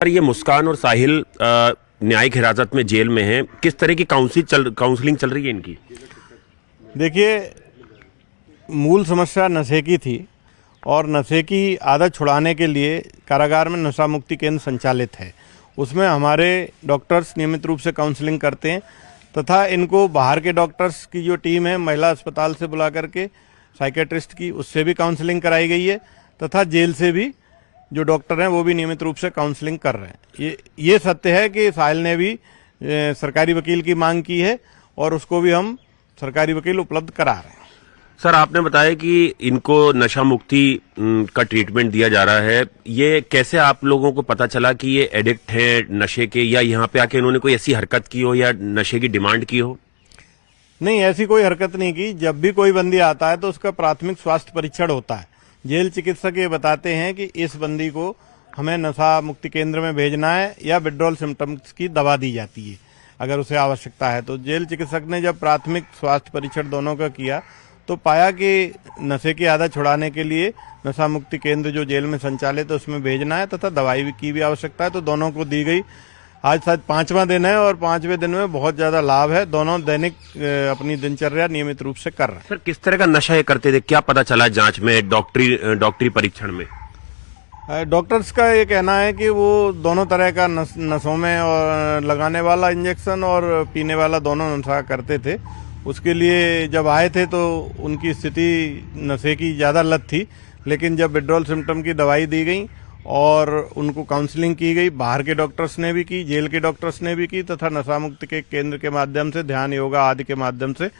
Sir, ये मुस्कान और साहिल न्यायिक हिरासत में जेल में हैं। किस तरह की काउंसलिंग चल रही है इनकी? देखिए, मूल समस्या नशे की थी और नशे की आदत छुड़ाने के लिए कारागार में नशा मुक्ति केंद्र संचालित है। उसमें हमारे डॉक्टर्स नियमित रूप से काउंसलिंग करते हैं तथा इनको बाहर के डॉक्टर्स की जो टीम है महिला अस्पताल से बुला करके साइकेट्रिस्ट की, उससे भी काउंसलिंग कराई गई है तथा जेल से भी जो डॉक्टर हैं वो भी नियमित रूप से काउंसलिंग कर रहे हैं। ये सत्य है कि साहिल ने भी सरकारी वकील की मांग की है और उसको भी हम सरकारी वकील उपलब्ध करा रहे हैं। सर, आपने बताया कि इनको नशा मुक्ति का ट्रीटमेंट दिया जा रहा है। ये कैसे आप लोगों को पता चला कि ये एडिक्ट हैं नशे के, या यहाँ पे आके इन्होंने कोई ऐसी हरकत की हो या नशे की डिमांड की हो? नहीं, ऐसी कोई हरकत नहीं की। जब भी कोई बंदी आता है तो उसका प्राथमिक स्वास्थ्य परीक्षण होता है। जेल चिकित्सक ये बताते हैं कि इस बंदी को हमें नशा मुक्ति केंद्र में भेजना है या विड्रॉल सिम्टम्स की दवा दी जाती है अगर उसे आवश्यकता है। तो जेल चिकित्सक ने जब प्राथमिक स्वास्थ्य परीक्षण दोनों का किया तो पाया कि नशे की आदत छुड़ाने के लिए नशा मुक्ति केंद्र जो जेल में संचालित है उसमें भेजना है तथा दवाई की भी आवश्यकता है, तो दोनों को दी गई। आज शायद 5वां दिन है और 5वें दिन में बहुत ज्यादा लाभ है। दोनों दैनिक अपनी दिनचर्या नियमित रूप से कर रहे हैं। सर, किस तरह का नशा ये करते थे, क्या पता चला जांच में, डॉक्टरी परीक्षण में? डॉक्टर्स का ये कहना है कि वो दोनों तरह का नसों में और लगाने वाला इंजेक्शन और पीने वाला दोनों नशा करते थे। उसके लिए जब आए थे तो उनकी स्थिति नशे की ज़्यादा लत थी, लेकिन जब विड्रॉल सिम्टम की दवाई दी गई और उनको काउंसलिंग की गई, बाहर के डॉक्टर्स ने भी की, जेल के डॉक्टर्स ने भी की तथा नशा मुक्ति के केंद्र के माध्यम से, ध्यान योगा आदि के माध्यम से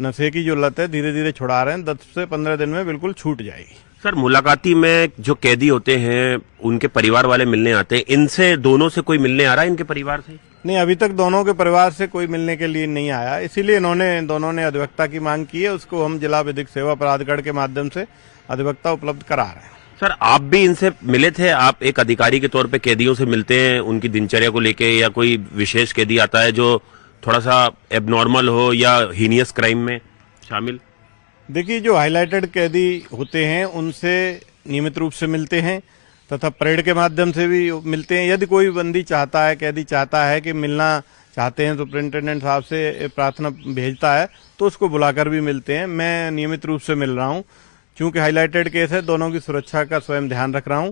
नशे की जो लत है धीरे धीरे छुड़ा रहे हैं। 10 से 15 दिन में बिल्कुल छूट जाएगी। सर, मुलाकाती में जो कैदी होते हैं उनके परिवार वाले मिलने आते हैं, इनसे दोनों से कोई मिलने आ रहा है इनके परिवार से? नहीं, अभी तक दोनों के परिवार से कोई मिलने के लिए नहीं आया, इसीलिए दोनों ने अधिवक्ता की मांग की है। उसको हम जिला विधिक सेवा प्राधिकरण के माध्यम से अधिवक्ता उपलब्ध करा रहे हैं। सर, आप भी इनसे मिले थे? आप एक अधिकारी के तौर पे कैदियों से मिलते हैं उनकी दिनचर्या को लेके, या कोई विशेष कैदी आता है जो थोड़ा सा एबनॉर्मल हो या हीनियस क्राइम में शामिल? देखिए, जो हाईलाइटेड कैदी होते हैं उनसे नियमित रूप से मिलते हैं तथा परेड के माध्यम से भी मिलते हैं। यदि कोई बंदी चाहता है, कैदी चाहता है कि मिलना चाहते हैं, तो सुप्रिंटेंडेंट साहब से प्रार्थना भेजता है तो उसको बुलाकर भी मिलते हैं। मैं नियमित रूप से मिल रहा हूं। चूंकि हाईलाइटेड केस है, दोनों की सुरक्षा का स्वयं ध्यान रख रहा हूं।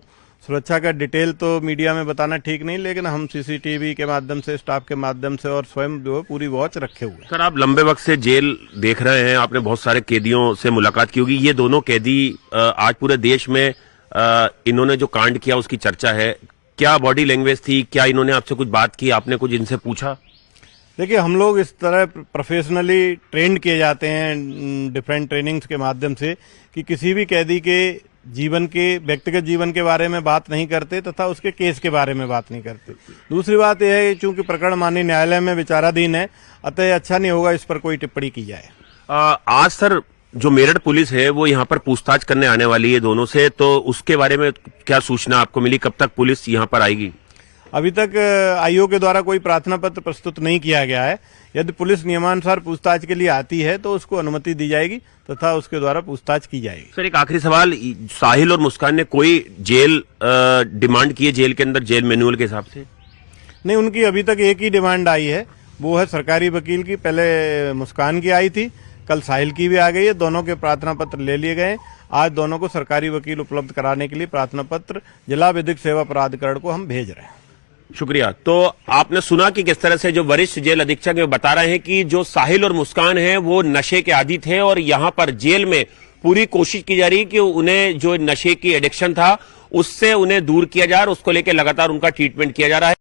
सुरक्षा का डिटेल तो मीडिया में बताना ठीक नहीं, लेकिन हम सीसीटीवी के माध्यम से, स्टाफ के माध्यम से और स्वयं जो पूरी वॉच रखे हुए हैं। सर, आप लंबे वक्त से जेल देख रहे हैं, आपने बहुत सारे कैदियों से मुलाकात की होगी। ये दोनों कैदी आज पूरे देश में इन्होंने जो कांड किया उसकी चर्चा है। क्या बॉडी लैंग्वेज थी, क्या इन्होंने आपसे कुछ बात की, आपने कुछ इनसे पूछा? देखिए, हम लोग इस तरह प्रोफेशनली ट्रेंड किए जाते हैं डिफरेंट ट्रेनिंग्स के माध्यम से कि किसी भी कैदी के जीवन के, व्यक्तिगत जीवन के बारे में बात नहीं करते तथा उसके केस के बारे में बात नहीं करते। दूसरी बात यह है कि चूंकि प्रकरण माननीय न्यायालय में विचाराधीन है, अतः अच्छा नहीं होगा इस पर कोई टिप्पणी की जाए। आज सर, जो मेरठ पुलिस है वो यहाँ पर पूछताछ करने आने वाली है दोनों से, तो उसके बारे में क्या सूचना आपको मिली? कब तक पुलिस यहाँ पर आएगी? अभी तक आईओ के द्वारा कोई प्रार्थना पत्र प्रस्तुत नहीं किया गया है। यदि पुलिस नियमानुसार पूछताछ के लिए आती है तो उसको अनुमति दी जाएगी तथा उसके द्वारा पूछताछ की जाएगी। सर, एक आखिरी सवाल, साहिल और मुस्कान ने कोई जेल डिमांड की है जेल के अंदर, जेल मैनुअल के हिसाब से? नहीं, उनकी अभी तक एक ही डिमांड आई है, वो है सरकारी वकील की। पहले मुस्कान की आई थी, कल साहिल की भी आ गई है। दोनों के प्रार्थना पत्र ले लिए गए। आज दोनों को सरकारी वकील उपलब्ध कराने के लिए प्रार्थना पत्र जिला विधिक सेवा प्राधिकरण को हम भेज रहे हैं। शुक्रिया। तो आपने सुना कि किस तरह से जो वरिष्ठ जेल अधीक्षक है बता रहे हैं कि जो साहिल और मुस्कान हैं वो नशे के आदी थे और यहाँ पर जेल में पूरी कोशिश की जा रही है कि उन्हें जो नशे की एडिक्शन था उससे उन्हें दूर किया जाए और उसको लेकर लगातार उनका ट्रीटमेंट किया जा रहा है।